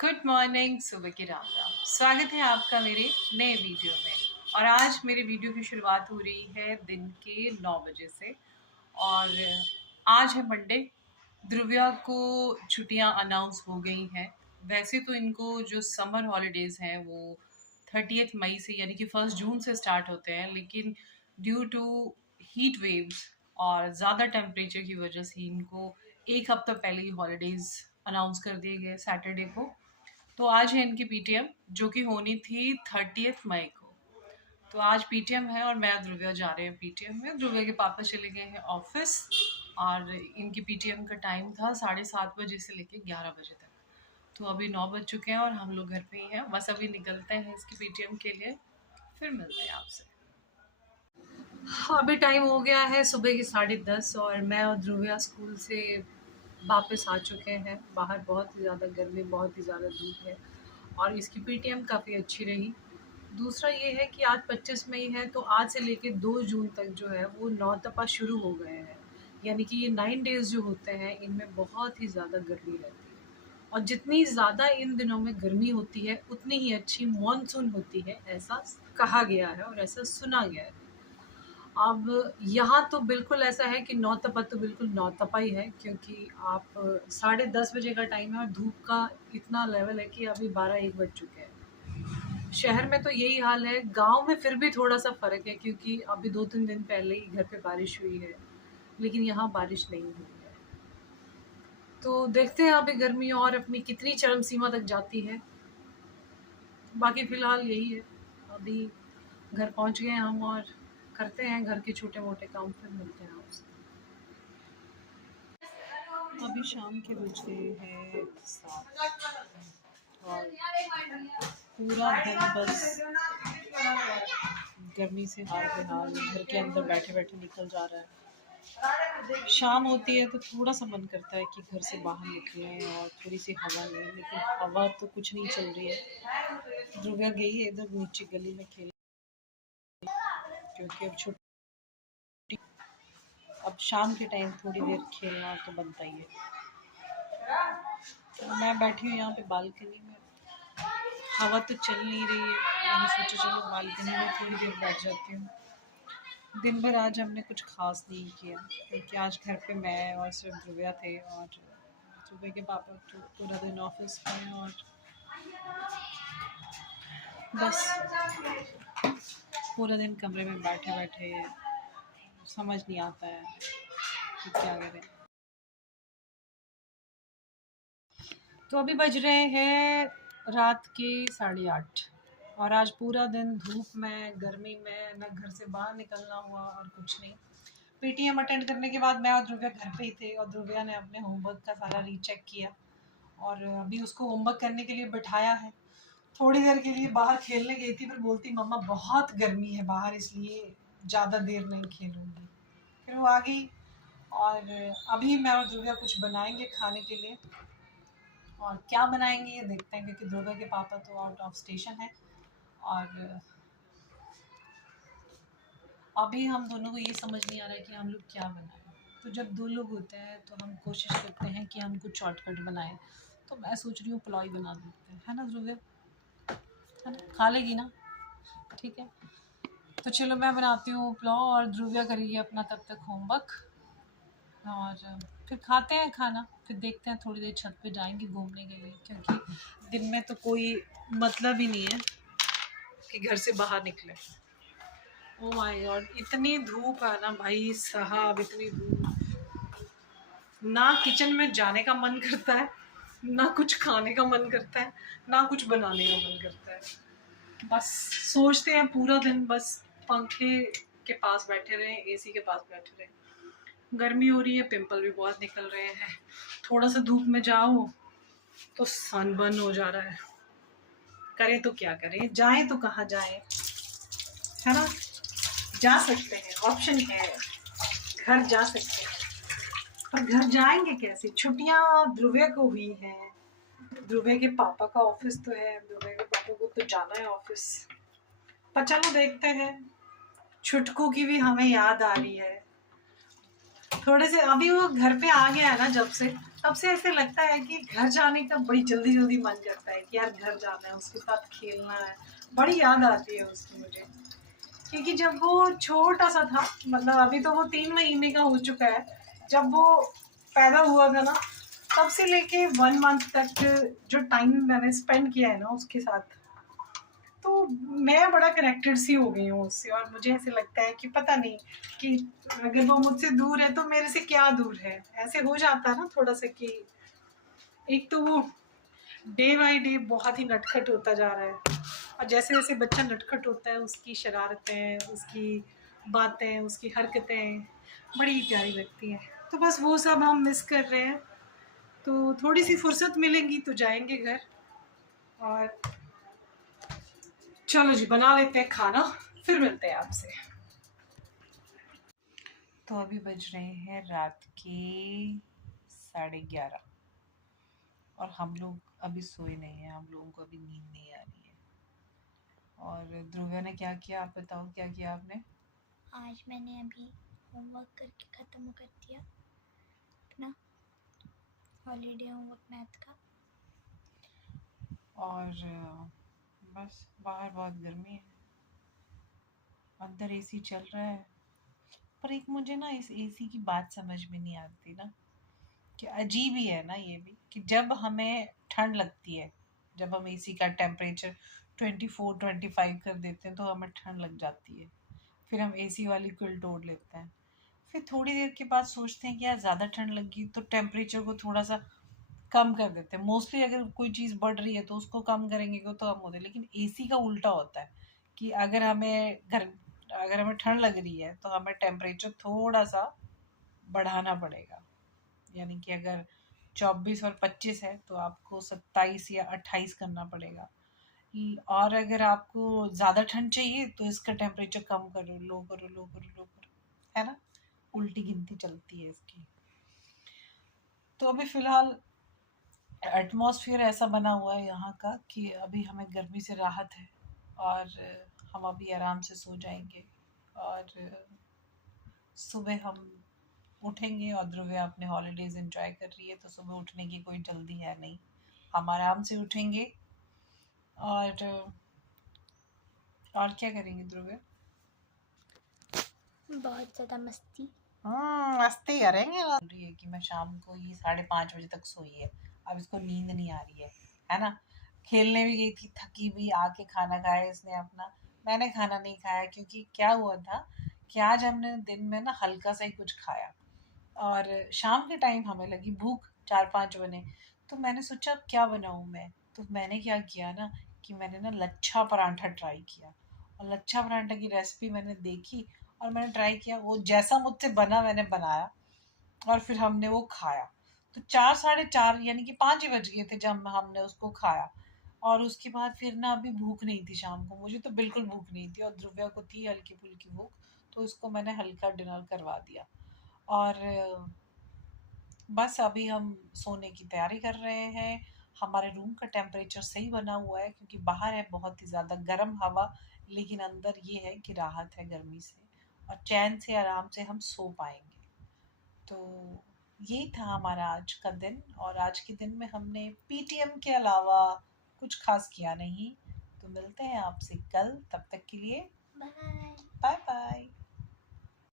Good morning, सुबह की राम राम। स्वागत है आपका मेरे नए वीडियो में। और आज मेरे वीडियो की शुरुआत हो रही है दिन के 9 बजे से। और आज है मंडे। ध्रुविया को छुट्टियां अनाउंस हो गई हैं। वैसे तो इनको जो समर हॉलीडेज़ हैं वो 30 मई से यानी कि 1 जून से स्टार्ट होते हैं, लेकिन ड्यू टू हीट वेव्स और ज़्यादा टेम्परेचर की वजह से इनको एक हफ्ता पहले ही हॉलीडेज़ अनाउंस कर दिए गए सैटरडे को। तो आज है इनकी पीटीएम जो कि होनी थी 30 मई को। तो आज पीटीएम है और मैं और ध्रुविया जा रहे हैं पीटीएम में। ध्रुविया के पापा चले गए हैं ऑफिस और इनकी पीटीएम का टाइम था 7:30 बजे से लेके 11 बजे तक। तो अभी 9 बज चुके हैं और हम लोग घर पे ही हैं। बस अभी निकलते हैं इसकी पीटीएम के लिए, फिर मिलते हैं आपसे। हाँ, अभी टाइम हो गया है सुबह के 10:30 और मैं और ध्रुविया स्कूल से वापस आ चुके हैं। बाहर बहुत ही ज़्यादा गर्मी, बहुत ही ज़्यादा धूप है और इसकी पीटीएम काफ़ी अच्छी रही। दूसरा ये है कि आज 25 मई है, तो आज से लेके 2 जून तक जो है वो नौतपा शुरू हो गए हैं। यानी कि ये 9 डेज़ जो होते हैं इनमें बहुत ही ज़्यादा गर्मी रहती है। और जितनी ज़्यादा इन दिनों में गर्मी होती है उतनी ही अच्छी मानसून होती है, ऐसा कहा गया है और ऐसा सुना गया है। अब यहाँ तो बिल्कुल ऐसा है कि नौतपा तो बिल्कुल नौतपा ही है, क्योंकि आप 10:30 बजे का टाइम है और धूप का इतना लेवल है कि अभी 12-1 बज चुके हैं। शहर में तो यही हाल है। गांव में फिर भी थोड़ा सा फ़र्क है, क्योंकि अभी 2-3 दिन पहले ही घर पे बारिश हुई है, लेकिन यहाँ बारिश नहीं हुई है। तो देखते हैं अभी गर्मी और अपनी कितनी चरम सीमा तक जाती है। बाकी फ़िलहाल यही है। अभी घर पहुँच गए हम और करते हैं घर के छोटे-मोटे काम, फिर मिलते हैं आपसे। अभी शाम के बज गए हैं 7 और पूरा दिन बस गर्मी से हाल बेहाल, घर के अंदर बैठे बैठे निकल जा रहा है। शाम होती है तो थोड़ा सा मन करता है कि घर से बाहर निकलें और थोड़ी सी हवा लें, लेकिन हवा तो कुछ नहीं चल रही है। ध्रुविया गई है इधर नीचे गली में खेल, क्योंकि अब छुट्टी, अब शाम के टाइम थोड़ी देर खेलना तो बनता ही है। तो मैं बैठी हूँ यहाँ पे बालकनी में। हवा तो चल नहीं रही है, मैंने सोचा चलो बालकनी में थोड़ी देर बैठ जाती हूँ। दिन भर आज हमने कुछ खास नहीं किया, क्योंकि आज घर पे मैं और सिर्फ ध्रुविया थे और ध्रुविया के पापा तो पूरा दिन ऑफिस में, और बस पूरा दिन कमरे में बैठे बैठे समझ नहीं आता है कि क्या करें। तो अभी बज रहे हैं रात के 8:30 और आज पूरा दिन धूप में, गर्मी में, ना घर से बाहर निकलना हुआ और कुछ नहीं। पीटीएम अटेंड करने के बाद मैं और ध्रुविया घर पे ही थे और ध्रुविया ने अपने होमवर्क का सारा रीचेक किया और अभी उसको होमवर्क करने के लिए बिठाया है। थोड़ी देर के लिए बाहर खेलने गई थी, फिर बोलती मम्मा बहुत गर्मी है बाहर, इसलिए ज़्यादा देर नहीं खेलूँगी। फिर वो आ गई और अभी मैं और ध्रुविया कुछ बनाएंगे खाने के लिए। और क्या बनाएंगे ये देखते हैं, क्योंकि ध्रुविया के पापा तो आउट ऑफ स्टेशन है और अभी हम दोनों को ये समझ नहीं आ रहा है कि हम लोग क्या बनाएं। तो जब 2 लोग होते हैं तो हम कोशिश करते हैं कि हम कुछ शॉर्टकट बनाएं। तो मैं सोच रही हूँ पुलाव ही बना देते हैं, है ना ध्रुविया? है ना, खा लेगी ना? ठीक है, तो चलो मैं बनाती हूँ पुलाव और ध्रुविया करेगी अपना तब तक होमवर्क और फिर खाते हैं खाना। फिर देखते हैं, थोड़ी देर छत पे जाएंगे घूमने के लिए, क्योंकि दिन में तो कोई मतलब ही नहीं है कि घर से बाहर निकले। ओ माय गॉड, इतनी धूप है ना भाई साहब, इतनी धूप, ना किचन में जाने का मन करता है, ना कुछ खाने का मन करता है, ना कुछ बनाने का मन करता है। बस सोचते हैं पूरा दिन बस पंखे के पास बैठे रहें, एसी के पास बैठे रहें। गर्मी हो रही है, पिंपल भी बहुत निकल रहे हैं। थोड़ा सा धूप में जाओ तो सनबर्न हो जा रहा है। करें तो क्या करें, जाएं तो कहाँ जाएं, है ना? जा सकते हैं, ऑप्शन है, घर जा सकते हैं, पर घर जाएंगे कैसे? छुट्टियां ध्रुविया को हुई हैं, ध्रुविया के पापा का ऑफिस तो है, ध्रुविया के पापा को तो जाना है ऑफिस। पर चलो देखते हैं, छुटकू की भी हमें याद आ रही है थोड़े से। अभी वो घर पे आ गया है ना जब से, तब से ऐसे लगता है कि घर जाने का बड़ी जल्दी जल्दी मन करता है कि यार घर जाना है, उसके साथ खेलना है। बड़ी याद आती है उसकी मुझे, क्योंकि जब वो छोटा सा था, मतलब अभी तो वो 3 महीने का हो चुका है, जब वो पैदा हुआ था ना, तब से लेके 1 मंथ तक जो टाइम मैंने स्पेंड किया है ना उसके साथ, तो मैं बड़ा कनेक्टेड सी हो गई हूँ उससे। और मुझे ऐसे लगता है कि पता नहीं कि अगर वो मुझसे दूर है तो मेरे से क्या दूर है, ऐसे हो जाता है ना थोड़ा सा कि एक तो वो डे बाई डे बहुत ही नटखट होता जा रहा है, और जैसे जैसे बच्चा नटखट होता है उसकी शरारतें, उसकी बातें, उसकी हरकतें बड़ी प्यारी लगती हैं। तो बस वो सब हम मिस कर रहे हैं। तो थोड़ी सी फुर्सत मिलेंगी तो जाएंगे घर। और चलो जी, बना लेते हैं खाना, फिर मिलते हैं आपसे। तो अभी बज रहे हैं रात के 11:30 और हम लोग अभी सोए नहीं हैं, हम लोगों को अभी नींद नहीं आ रही है। और ध्रुव्या ने क्या किया, आप बताओ क्या किया आपने? आज मैंने अभी होमवर्क करके ख़त्म कर दिया अपना हॉलीडे होमवर्क मैथ का। और बस बाहर बहुत गर्मी है, अंदर एसी चल रहा है। पर एक मुझे ना इस एसी की बात समझ में नहीं आती ना, कि अजीब ही है ना ये भी, कि जब हमें ठंड लगती है, जब हम एसी का टेम्परेचर 24-25 कर देते हैं तो हमें ठंड लग जाती है। फिर हम एसी वाली क्विल्ट ओढ़ लेते हैं। फिर थोड़ी देर के बाद सोचते हैं कि यार ज़्यादा ठंड लगी तो टेम्परेचर को थोड़ा सा कम कर देते हैं। मोस्टली अगर कोई चीज़ बढ़ रही है तो उसको कम करेंगे तो कम होता है, लेकिन एसी का उल्टा होता है कि अगर हमें ठंड लग रही है तो हमें टेम्परेचर थोड़ा सा बढ़ाना पड़ेगा। यानी कि अगर 24 और 25 है तो आपको 27 या 28 करना पड़ेगा। और अगर आपको ज़्यादा ठंड चाहिए तो इसका टेम्परेचर कम करो, लो करो, लो करो, लो करो, है ना? उल्टी गिनती चलती है इसकी। तो अभी फ़िलहाल एटमॉस्फेयर ऐसा बना हुआ है यहाँ का कि अभी हमें गर्मी से राहत है, और हम अभी आराम से सो जाएँगे। और सुबह हम उठेंगे, और ध्रुव्या अपने हॉलीडेज़ एन्जॉय कर रही है तो सुबह उठने की कोई जल्दी है नहीं। हम आराम से उठेंगे। और क्या करेंगे ध्रुव्या? बहुत ज़्यादा मस्ती। मस्ती करेंगे। बोल रही है कि मैं शाम को ये 5:30 बजे तक सोई है, अब इसको नींद नहीं आ रही है ना? खेलने भी गई थी, थकी हुई, आके खाना खाया इसने अपना। मैंने खाना नहीं खाया क्योंकि क्या हुआ था कि आज हमने दिन में ना हल्का सा ही कुछ खाया, और शाम के टाइम हमें लगी भूख 4-5 बजे। तो मैंने सोचा अब क्या बनाऊँ मैं? तो मैंने क्या किया ना, कि मैंने ना लच्छा पराठा ट्राई किया, और लच्छा पराठा की रेसिपी मैंने देखी और मैंने ट्राई किया, वो जैसा मुझसे बना मैंने बनाया, और फिर हमने वो खाया। तो 4 साढ़े 4 यानी कि 5 ही बज गए थे जब हमने उसको खाया। और उसके बाद फिर ना अभी भूख नहीं थी शाम को, मुझे तो बिल्कुल भूख नहीं थी, और ध्रुव्या को थी हल्की-फुल्की भूख, तो उसको मैंने हल्का डिनर करवा दिया। और बस अभी हम सोने की तैयारी कर रहे हैं। हमारे रूम का टेम्परेचर सही बना हुआ है क्योंकि बाहर है बहुत ही ज़्यादा गर्म हवा, लेकिन अंदर ये है कि राहत है गर्मी से, और चैन से आराम से हम सो पाएंगे। तो यही था हमारा आज का दिन, और आज के दिन में हमने पीटीएम के अलावा कुछ खास किया नहीं। तो मिलते हैं आपसे कल, तब तक के लिए बाय। Bye bye.